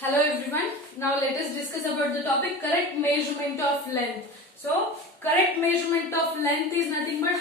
Hello everyone. Now let us discuss about the topic correct measurement of length. So correct measurement of length is nothing but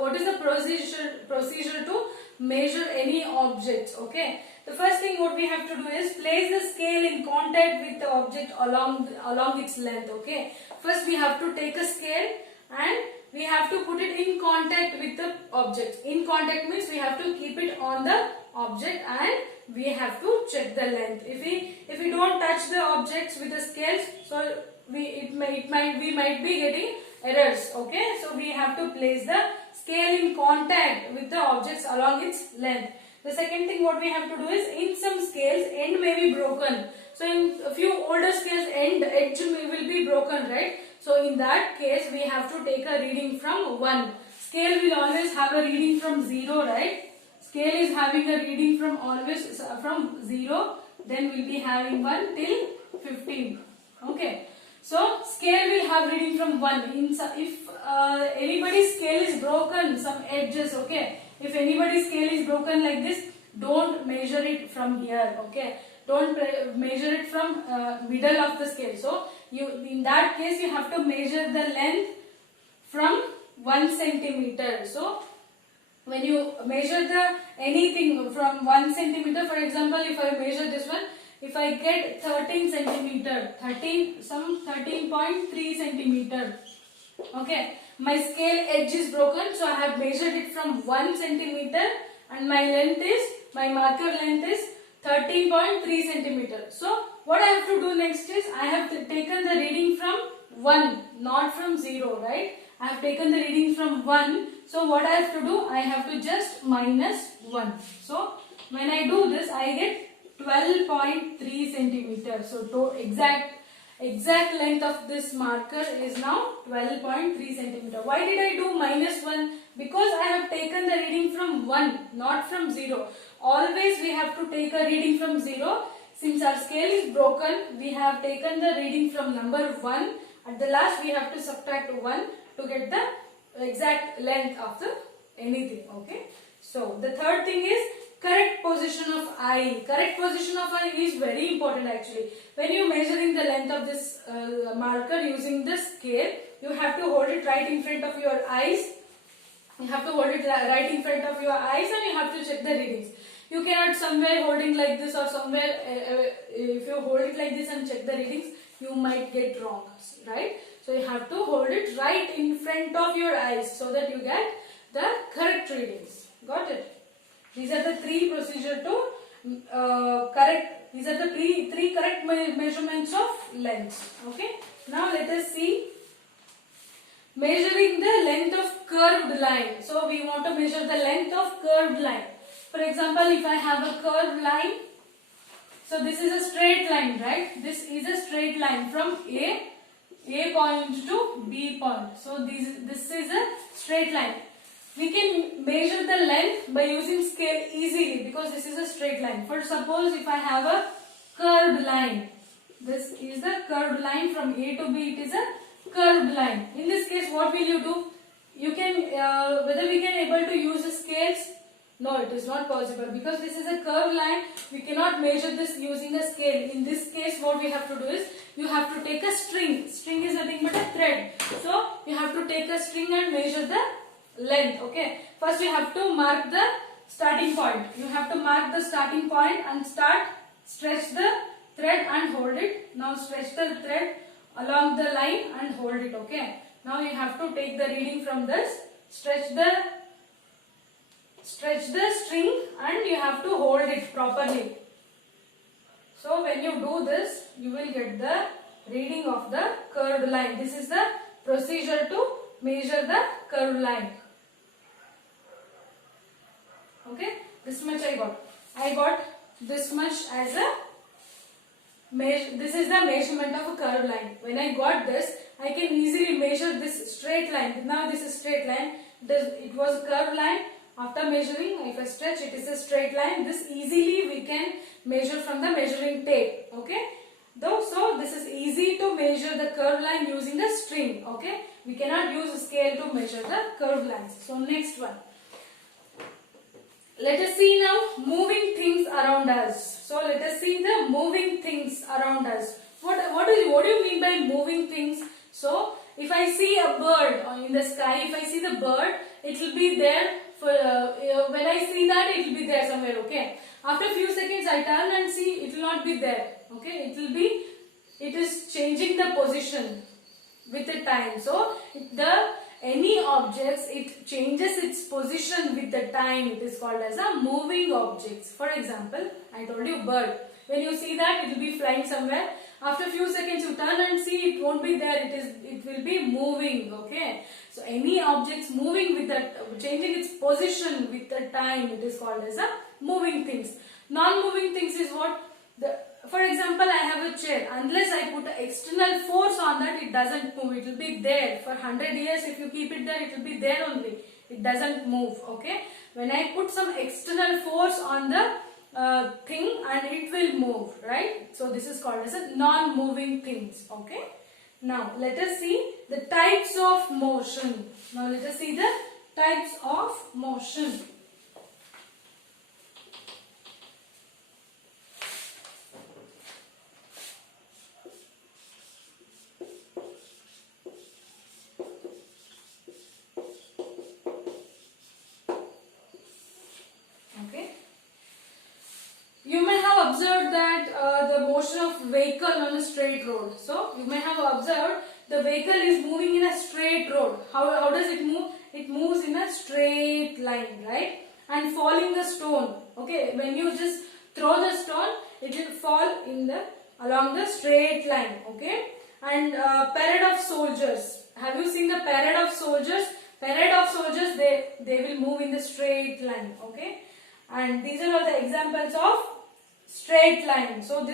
what is the procedure to measure any objects. Okay. The first thing what we have to do is place the scale in contact with the object along its length. Okay. First we have to take a scale and we have to put it in contact with the object. In contact means we have to keep it on the object and we have to check the length. If we don't touch the objects with the scales, so we might be getting errors. Okay, so we have to place the scale in contact with the objects along its length. The second thing what we have to do is, in some scales end may be broken. So in a few older scales edge will be broken, right? So in that case we have to take a reading from 1. Scale will always have a reading from 0, right? Scale is having a reading from 0, then we'll be having 1 till 15. Okay. So scale will have reading from 1. If anybody's scale is broken, some edges, okay. If anybody's scale is broken like this, don't measure it from here, okay. Don't measure it from middle of the scale. So in that case you have to measure the length from 1 centimeter. So when you measure anything from 1 centimeter, for example, if I measure this one, if I get 13 centimeter, 13.3 centimeter, okay, my scale edge is broken, so I have measured it from 1 centimeter and my marker length is 13.3 centimeter. So what I have to do next is, I have taken the reading from 1, not from 0, right? I have taken the reading from 1. So what I have to do? I have to just minus 1. So when I do this, I get 12.3 centimeters. So to exact length of this marker is now 12.3 centimeter. Why did I do minus 1? Because I have taken the reading from 1, not from 0. Always we have to take a reading from 0. Since our scale is broken, we have taken the reading from number 1. At the last we have to subtract 1 to get the exact length of the anything. Okay. So the third thing is correct position of eye. Correct position of eye is very important actually. When you measuring the length of this marker using the scale, you have to hold it right in front of your eyes. You have to hold it right in front of your eyes and you have to check the readings. You cannot somewhere holding like this or somewhere, if you hold it like this and check the readings, you might get wrong, right? So you have to hold it right in front of your eyes so that you get the correct readings. Got it? These are the three procedures to correct. These are the three correct measurements of length. Okay. Now let us see measuring the length of curved line. So we want to measure the length of curved line. For example, if I have a curved line, so this is a straight line, right? This is a straight line from A point to B point. So this is a straight line. We can measure the length by using scale easily because this is a straight line. For suppose if I have a curved line, this is the curved line from A to B, it is a curved line. In this case, what will you do? You can, whether we can able to use the scales? No, it is not possible because this is a curved line. We cannot measure this using a scale. In this case, what we have to do is, you have to take a string. String is nothing but a thread. So you have to take a string and measure the length. Okay. First you have to mark the starting point. You have to mark the starting point and stretch the thread and hold it. Now stretch the thread along the line and hold it. Okay. Now you have to take the reading from this. Stretch the string and you have to hold it properly. So when you do this, you will get the reading of the curved line. This is the procedure to measure the curved line. Okay, this much I got. I got this much as a this is the measurement of a curved line. When I got this, I can easily measure this straight line. Now this is straight line. It was a curved line. After measuring, if I stretch, it is a straight line. This easily we can measure from the measuring tape. Okay. So this is easy to measure the curved line using a string. Okay. We cannot use a scale to measure the curved lines. So next one. Let us see now moving things around us. So let us see the moving things around us. What do you mean by moving things? So if I see a bird in the sky, if I see the bird, it will be there for when I see that, it will be there somewhere. Okay. After a few seconds, I turn and see, it will not be there. Okay. It is changing the position with the time. So any objects, it changes its position with the time. It is called as a moving objects. For example, I told you bird. When you see that, it will be flying somewhere. After a few seconds, you turn and see, it won't be there. It will be moving. Okay. So any objects moving with that, changing its position with the time, it is called as a moving things. Non-moving things is what? For example, I have a chair. Unless I put an external force on that, it doesn't move. It will be there for 100 years. If you keep it there, it will be there only. It doesn't move. Okay. When I put some external force on the thing, and it will move, right? So this is called as a non-moving things. Okay. Now let us see the types of motion. Now let us see the types of motion. Observed that the motion of vehicle on a straight road. So you may have observed the vehicle is moving in a straight road. How does it move? It moves in a straight line, right? And falling the stone. Okay, when you just throw the stone, it will fall along the straight line. Okay, and parade of soldiers. Have you seen the parade of soldiers? Parade of soldiers, they will move in the straight line. Okay, and these are all the examples of straight line. So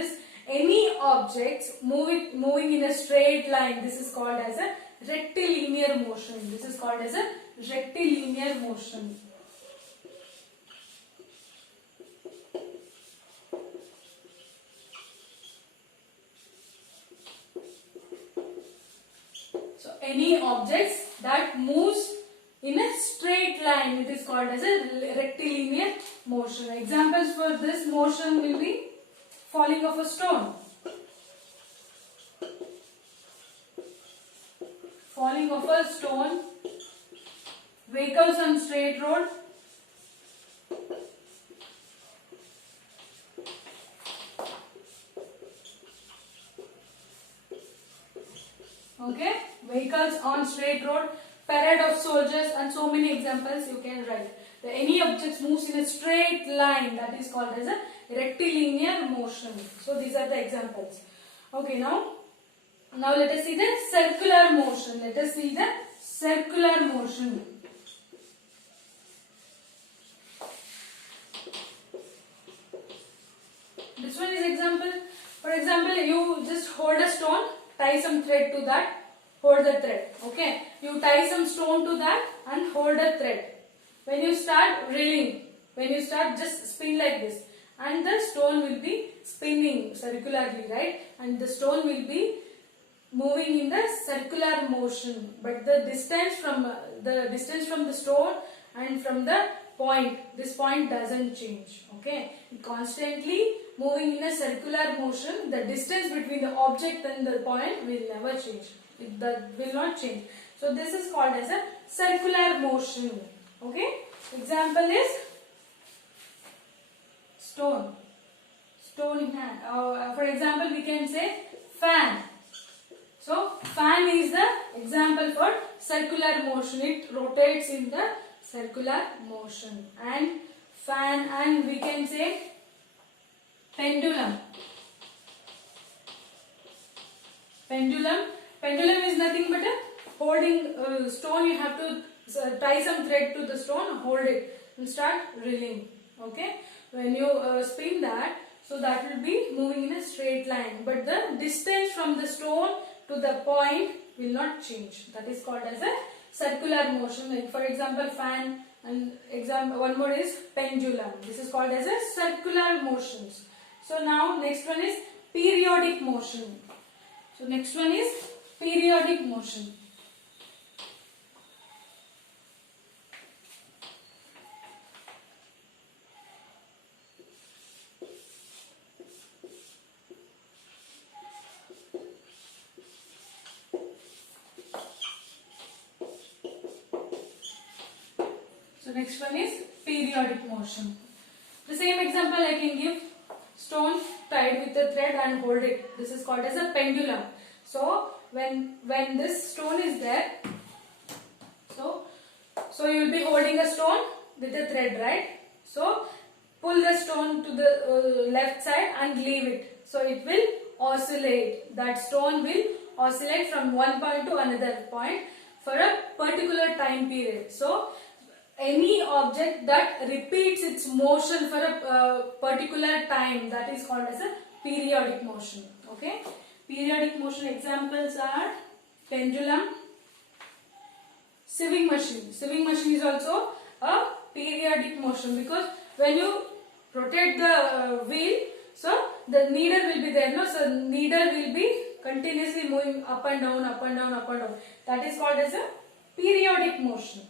any objects moving in a straight line, this is called as a rectilinear motion. This is called as a rectilinear motion. So any objects that moves in a straight line, it is called as a rectilinear motion. Examples for this motion will be falling of a stone, falling of a stone, vehicles on straight road, okay, vehicles on straight road, parade of soldiers, and so many examples you can write. Any object moves in a straight line, that is called as a rectilinear motion. So these are the examples. Okay, now let us see the circular motion. Let us see the circular motion. This one is example. For example, you just hold a stone, tie some thread to that, hold the thread. Okay, you tie some stone to that and hold a thread. When you start reeling, when you start just spin like this, and the stone will be spinning circularly, right? And the stone will be moving in the circular motion. But the distance from the stone and from the point, this point doesn't change. Okay, constantly moving in a circular motion. The distance between the object and the point will never change. That will not change. So this is called as a circular motion. Okay. Example is stone. Stone in hand. For example, we can say fan. So fan is the example for circular motion. It rotates in the circular motion. And fan, and we can say pendulum. Pendulum is nothing but a holding stone. You have to tie some thread to the stone, hold it and start reeling. Okay, when you spin that, so that will be moving in a straight line, but the distance from the stone to the point will not change. That is called as a circular motion. Like for example, fan, and one more is pendulum. This is called as a circular motions. So now next one is periodic motion. So next one is periodic motion. Next one is periodic motion. The same example I can give: stone tied with a thread and hold it. This is called as a pendulum. So when this stone is there, so you will be holding a stone with a thread, right? So pull the stone to the left side and leave it. So it will oscillate. That stone will oscillate from one point to another point for a particular time period. So any object that repeats its motion for a particular time, that is called as a periodic motion. Okay, periodic motion examples are pendulum, sieving machine. Sieving machine is also a periodic motion, because when you rotate the wheel, so the needle will be there, no? So needle will be continuously moving up and down, up and down, up and down. That is called as a periodic motion.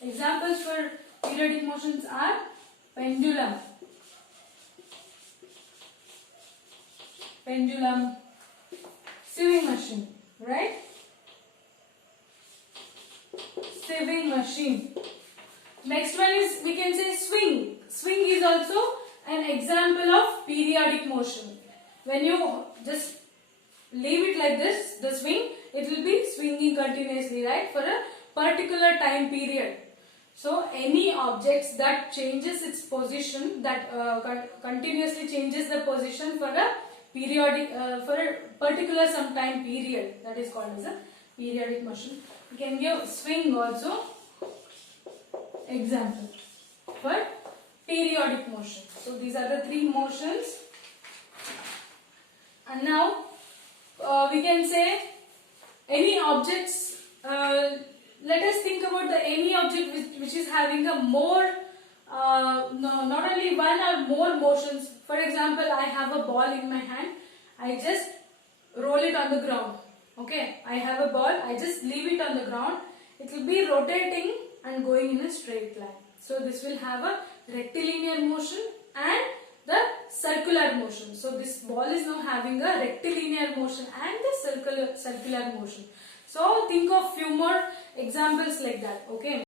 Examples for periodic motions are pendulum, sieving machine, right? Sieving machine. Next one is, we can say, swing. Swing is also an example of periodic motion. When you just leave it like this, the swing, it will be swinging continuously, right, for a particular time period. So any objects that changes its position, that continuously changes the position for a periodic, for a particular some time period, that is called as a periodic motion. We can give swing also example for periodic motion. So these are the three motions. And now we can say any objects. Let us think about any object which is having a more, not only one or more motions. For example, I have a ball in my hand. I just roll it on the ground. Okay, I have a ball. I just leave it on the ground. It will be rotating and going in a straight line. So this will have a rectilinear motion and the circular motion. So this ball is now having a rectilinear motion and the circular motion. So think of few more examples like that. Okay.